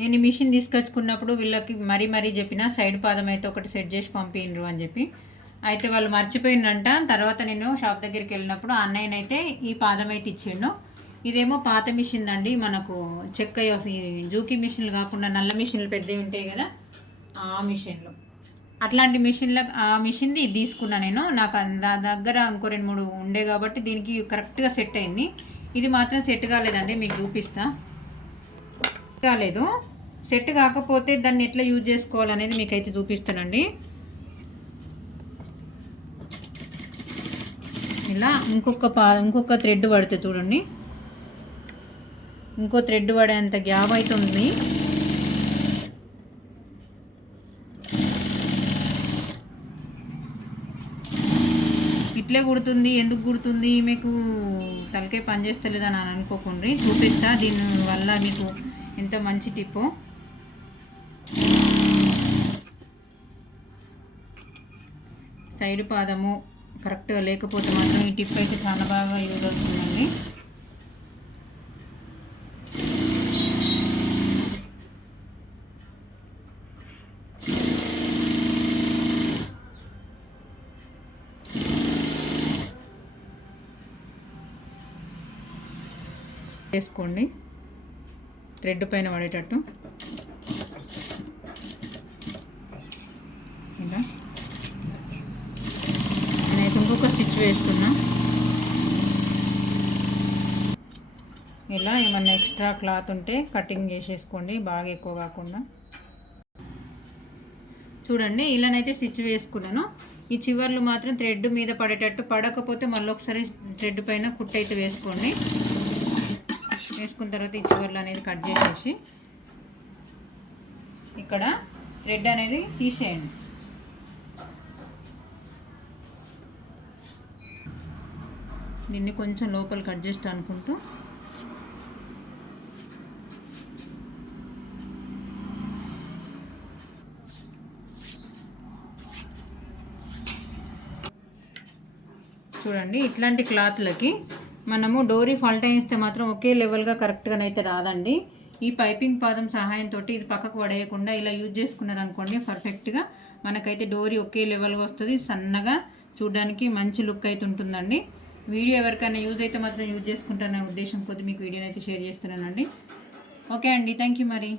నేను ఈ మిషన్ తీసుకొచ్చుకున్నప్పుడు వీళ్ళకి మరీ చెప్పిన సైడ్ పాదం అయితే ఒకటి సెట్ చేసి పంపిండ్రు అని చెప్పి. అయితే వాళ్ళు మర్చిపోయిందంట. తర్వాత నేను షాప్ దగ్గరికి వెళ్ళినప్పుడు అన్నయ్యనైతే ఈ పాదం అయితే ఇచ్చిండు. ఇదేమో పాత మిషన్ అండి, మనకు చెక్క జూకి మిషన్లు కాకుండా నల్ల మిషన్లు పెద్దవి ఉంటాయి కదా, ఆ మిషన్లు. అట్లాంటి మిషన్లకు ఆ మిషన్ది ఇది తీసుకున్నా నేను. నాకు దగ్గర ఇంకో 2-3 ఉండే కాబట్టి దీనికి కరెక్ట్గా సెట్ అయింది. ఇది మాత్రం సెట్ కాలేదండి, మీకు చూపిస్తా. కాలేదు, సెట్ కాకపోతే దాన్ని ఎట్లా యూజ్ చేసుకోవాలనేది మీకైతే చూపిస్తానండి. ఇలా ఇంకొక థ్రెడ్ పడితే చూడండి, ఇంకో థ్రెడ్ పడేంత గ్యాప్ అవుతుంది. ఇట్లే కుడుతుంది, ఎందుకు కుడుతుంది మీకు తలకాయ పని చేస్తలేదని అని అనుకోకుండా చూపిస్తా. దీనివల్ల మీకు ఎంత మంచి టిప్పు. సైడ్ పాదము కరెక్ట్గా లేకపోతే మాత్రం ఈ టిప్ అయితే చాలా బాగా యూజ్ అవుతుందండి. వేసుకోండి థ్రెడ్ పైన పడేటట్టు. ఇలా నేనైతే ఇంకొక స్టిచ్ వేస్తున్నా. ఇలా ఏమన్నా ఎక్స్ట్రా క్లాత్ ఉంటే కటింగ్ చేసేసుకోండి, బాగా ఎక్కువ కాకుండా. చూడండి ఇలానైతే స్టిచ్ వేసుకున్నాను. ఈ చివర్లు మాత్రం థ్రెడ్ మీద పడేటట్టు, పడకపోతే మళ్ళీ ఒకసారి థ్రెడ్ పైన కుట్టు అయితే వేసుకోండి. వేసుకున్న తర్వాత ఈ చివర్లు అనేది కట్ చేసేసి ఇక్కడ థ్రెడ్ అనేది తీసేయండి. దీన్ని కొంచెం లోపల కట్ చేస్తా అనుకుంటూ చూడండి. ఇట్లాంటి క్లాత్లకి మనము డోరీ ఫాల్ట్ అయిస్తే మాత్రం ఒకే లెవెల్గా కరెక్ట్గానైతే రాదండి. ఈ పైపింగ్ పాదం సహాయంతో ఇది పక్కకు పడేయకుండా ఇలా యూజ్ చేసుకున్నారనుకోండి, పర్ఫెక్ట్గా మనకైతే డోరీ ఒకే లెవెల్గా వస్తుంది. సన్నగా చూడడానికి మంచి లుక్ అయితే ఉంటుందండి. వీడియో ఎవరికైనా యూజ్ అయితే మాత్రం యూజ్ చేసుకుంటారనే ఉద్దేశం కొద్ది మీకు వీడియోని అయితే షేర్ చేస్తున్నానండి. ఓకే అండి, థ్యాంక్ యూ మరి.